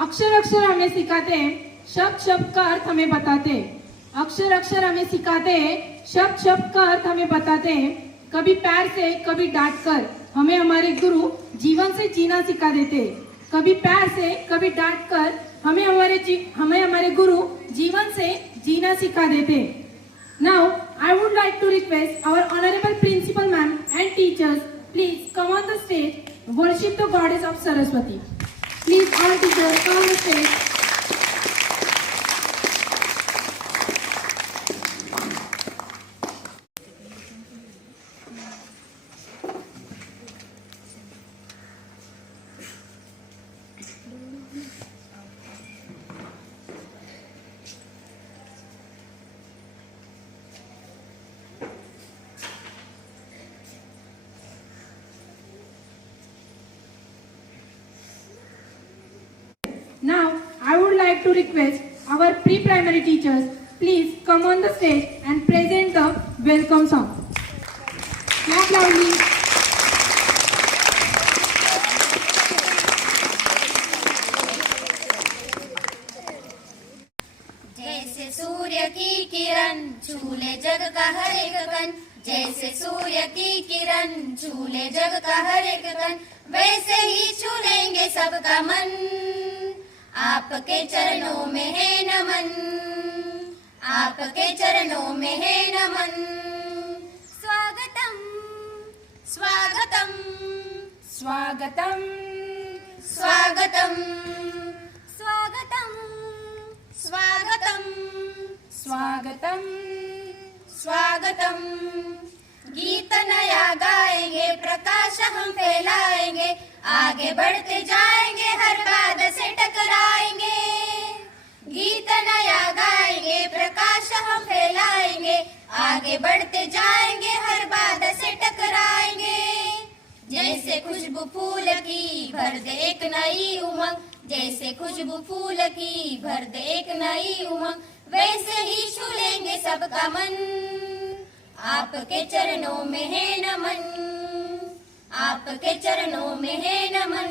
अक्षर अक्षर हमें सिखाते हैं, शब्द शब्द का अर्थ हमें बताते हैं। अक्षर अक्षर हमें सिखाते हैं, शब्द शब्द का अर्थ हमें बताते हैं। कभी प्यार से कभी डांट कर हमें हमारे गुरु जीवन से जीना सिखा देते हैं। कभी प्यार से कभी डांट कर हमें हमारे गुरु जीवन से जीना सिखा देते हैं। Now I would like to request our honorable principal ma'am and teachers, please come on the stage, worship the goddess of Saraswati. Please all teachers come on the stage. Now, I would like to request our pre-primary teachers, please come on the stage and present the welcome song. Clap loudly. जैसे सूर्य की किरण झूले जग का हर एक कण, जैसे सूर्य की किरण झूले जग का हर एक कण, वैसे ही झूलेंगे सबका मन। आपके चरणों में है नमन, आपके चरणों में है नमन। स्वागतम स्वागतम स्वागतम स्वागतम स्वागतम स्वागतम स्वागतम स्वागतम। गीत नया गाएंगे, प्रकाश हम फैलाएंगे, आगे बढ़ते जाएंगे, हर बाधा से टकराएंगे। गीत नया गाएंगे, प्रकाश हम फैलाएंगे, आगे बढ़ते जाएंगे, हर बाधा से टकराएंगे। जैसे खुशबू फूल की भर दे एक नई उमंग, जैसे खुशबू फूल की भर दे एक नई उमंग, वैसे ही छू लेंगे सबका मन। आपके चरणों में है नमन, आपके चरणों में है नमन।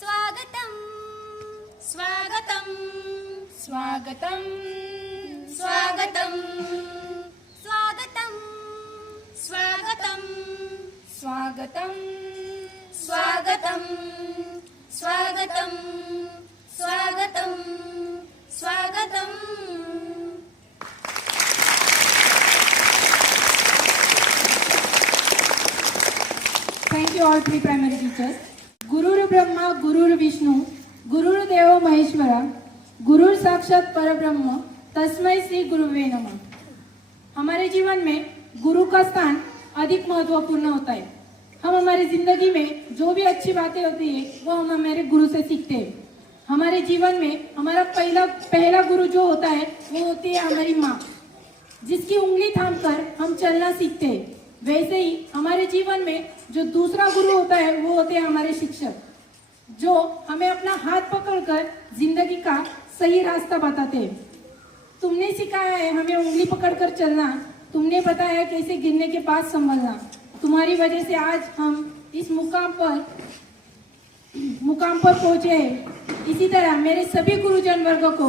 स्वागतम स्वागतम स्वागतम स्वागतम स्वागतम स्वागतम स्वागतम स्वागतम स्वागतम स्वागतम स्वागतम। Thank you all pre-primary teachers. गुरुर् Brahma गुरुर् Vishnu गुरुर्देव महेश्वरा गुरुर साक्षात परब्रह्म तस्मै श्री गुरुवे नमः। हमारे जीवन में गुरु का स्थान अधिक महत्वपूर्ण होता है। हम हमारी जिंदगी में जो भी अच्छी बातें होती है वो हम हमारे गुरु से सीखते हैं। हमारे जीवन में हमारा पहला गुरु जो होता है वो होती है हमारी माँ, जिसकी उंगली थामकर हम चलना सीखते हैं। वैसे ही हमारे जीवन में जो दूसरा गुरु होता है वो होते हैं हमारे शिक्षक, जो हमें अपना हाथ पकड़कर जिंदगी का सही रास्ता बताते हैं। तुमने सिखाया है हमें उंगली पकड़कर चलना, तुमने बताया कैसे गिरने के बाद संभलना। तुम्हारी वजह से आज हम इस मुकाम पर पहुंचे हैं। इसी तरह मेरे सभी गुरुजन वर्ग को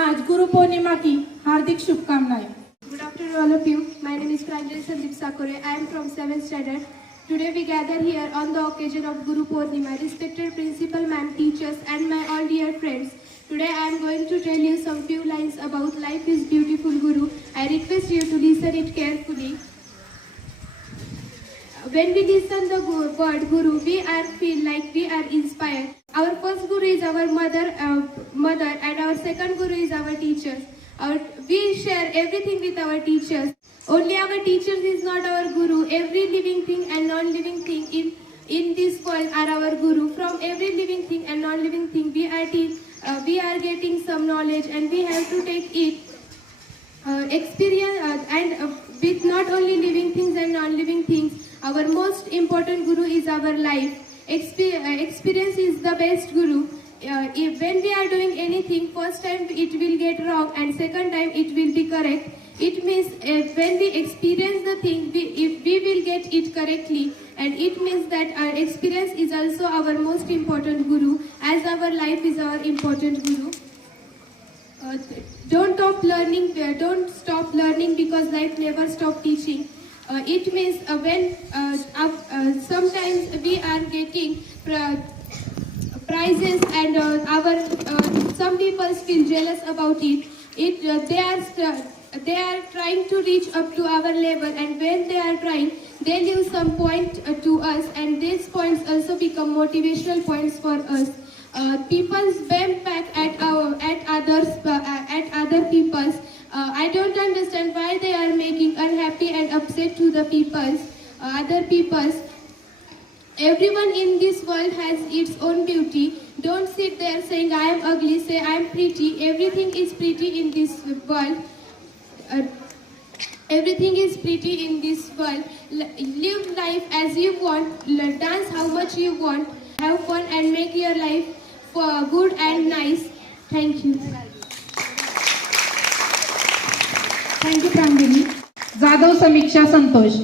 आज गुरु पूर्णिमा की हार्दिक शुभकामनाएं। Good afternoon all of you. My name is Pranjali Sandeep Sakure. I am from 7th standard. Today we gather here on the occasion of Guru Purnima. Respected principal ma'am, teachers and my all dear friends. Today I am going to tell you some few lines about Life is Beautiful Guru. I request you to listen it carefully. When we listen the word Guru, we feel like we are inspired. Our first Guru is our mother, and our second Guru is our teachers. We share everything with our teachers. Only our teachers is not our Guru. Every living thing and non-living thing in this world are our Guru. From every living thing and non-living thing, we are getting some knowledge, and we have to take it. Experience with not only living things and non-living things, our most important Guru is our life. Experience is the best Guru. When we are doing anything, first time it will get wrong and second time it will be correct. It means when we experience the thing, if we will get it correctly, and it means that our experience is also our most important guru, as our life is our important guru. Don't stop learning because life never stop teaching. It means when sometimes we are getting prizes and some people feel jealous about it. They are trying to reach up to our level, and when they are trying, they leave some point to us, and these points also become motivational points for us. People spam back at other people's. I don't understand why they are making unhappy and upset to the other people's. Everyone in this world has its own beauty. Don't sit there saying I am ugly, say I am pretty. Everything is pretty in this world. Everything is pretty in this world. Live life as you want, dance how much you want, have fun and make your life good and nice. Thank you. Thank you, Pramdini. Jadhav समीक्षा संतोष.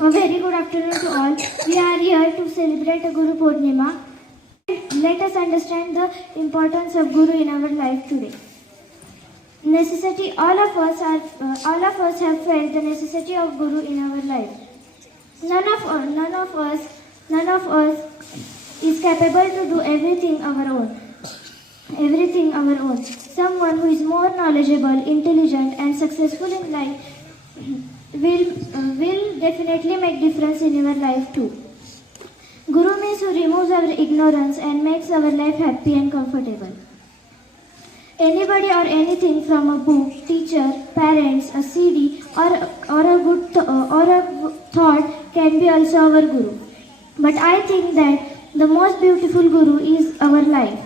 A very good afternoon to all. We are here to celebrate Guru Purnima. Let us understand the importance of Guru in our life today. Necessity. All of us have felt the necessity of Guru in our life. None of us is capable to do everything our own. Someone who is more knowledgeable, intelligent, and successful in life will definitely make difference in your life too. Guru means who removes our ignorance and makes our life happy and comfortable. Anybody or anything from a book, teacher, parents, a CD, or a good thought can be also our Guru. But I think that the most beautiful Guru is our life.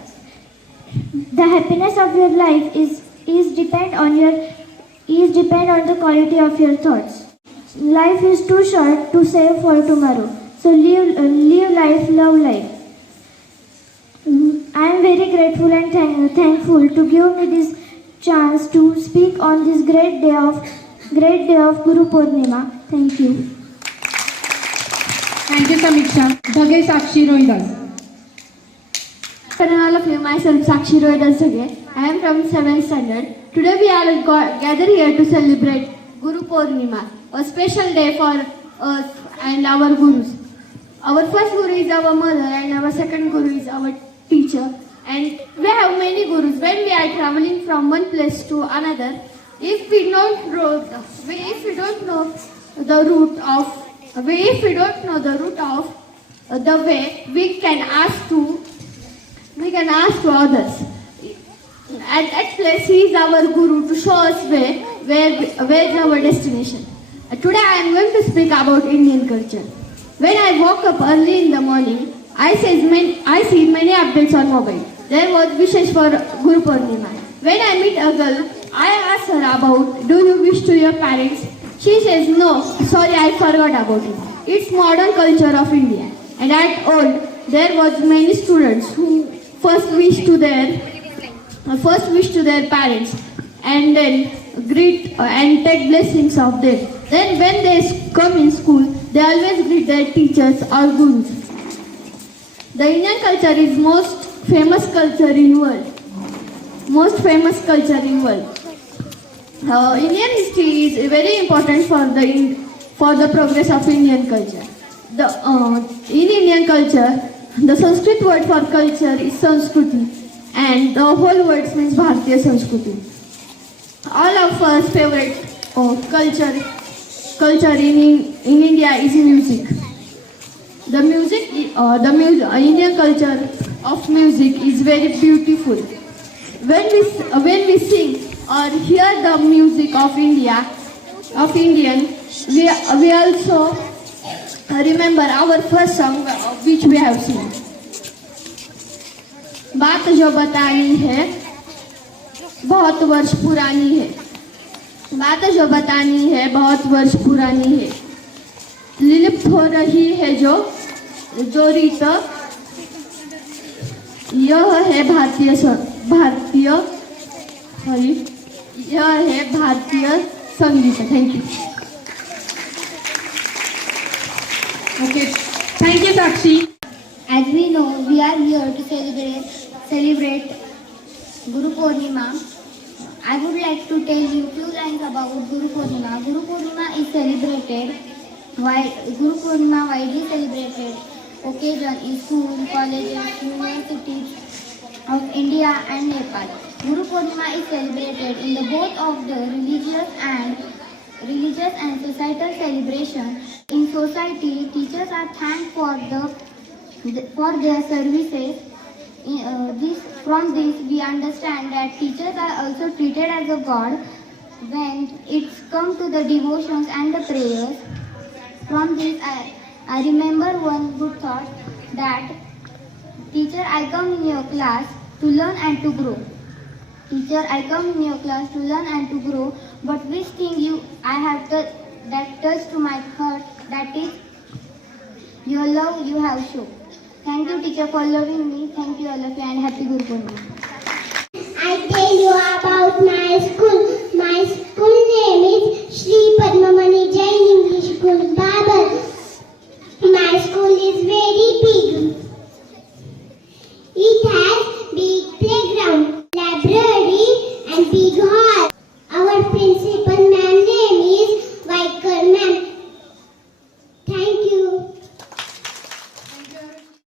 The happiness of your life is depend on the quality of your thoughts. Life is too short to save for tomorrow. So live life, love life. I am very grateful and thankful to give me this chance to speak on this great day of Guru Purnima. Thank you. Thank you, Samiksha. Dhage Sakshi Rohidas. Hello all of you, myself Sakshi Rohidas Dhage. I am from 7th standard. Today we are gathered here to celebrate Guru Purnima, a special day for us and our Gurus. Our first Guru is our mother and our second Guru is our teacher. And we have many Gurus. When we are traveling from one place to another, if we don't know the route of the way, we can ask to others. At that place, he is our Guru to show us where is our destination. Today I am going to speak about Indian culture. When I woke up early in the morning, I see many updates on mobile. There was wishes for Guru Purnima. When I meet a girl, I ask her about, do you wish to your parents? She says, no, sorry, I forgot about it. It's modern culture of India. And at all, there was many students who first wish to their parents and then greet and take blessings of them. Then when they come in school, they always greet their teachers or gurus. The Indian culture is most famous culture in world. Indian history is very important for the progress of Indian culture. In Indian culture, the Sanskrit word for culture is Sanskriti, and the whole word means Bharatiya Sanskriti. All of us favorite culture in India is music. Indian culture of music is very beautiful. When we sing or hear the music of Indian, we also remember our first song which we have seen. बात जो बतानी है बहुत वर्ष पुरानी है. बात जो बतानी है बहुत वर्ष पुरानी है. लिप्त हो रही है जो रीत, यह है भारतीय संगीत. Thank you. Okay, thank you Sakshi. As we know, we are here to celebrate Guru Purnima. I would like to tell you few lines about Guru Purnima. Guru Purnima is widely celebrated occasion in schools, colleges, universities of India and Nepal. Guru Purnima is celebrated in the both of the religious and societal celebration. In society, teachers are thanked for their services. From this, we understand that teachers are also treated as a god when it's come to the devotions and the prayers. From this, I remember one good thought that teacher, I come in your class to learn and to grow. Teacher, I come in your class to learn and to grow. But which thing I have that touched to my heart, that is your love you have shown. Thank you, teacher, for loving me. Thank you all of you and happy Guru Purnima.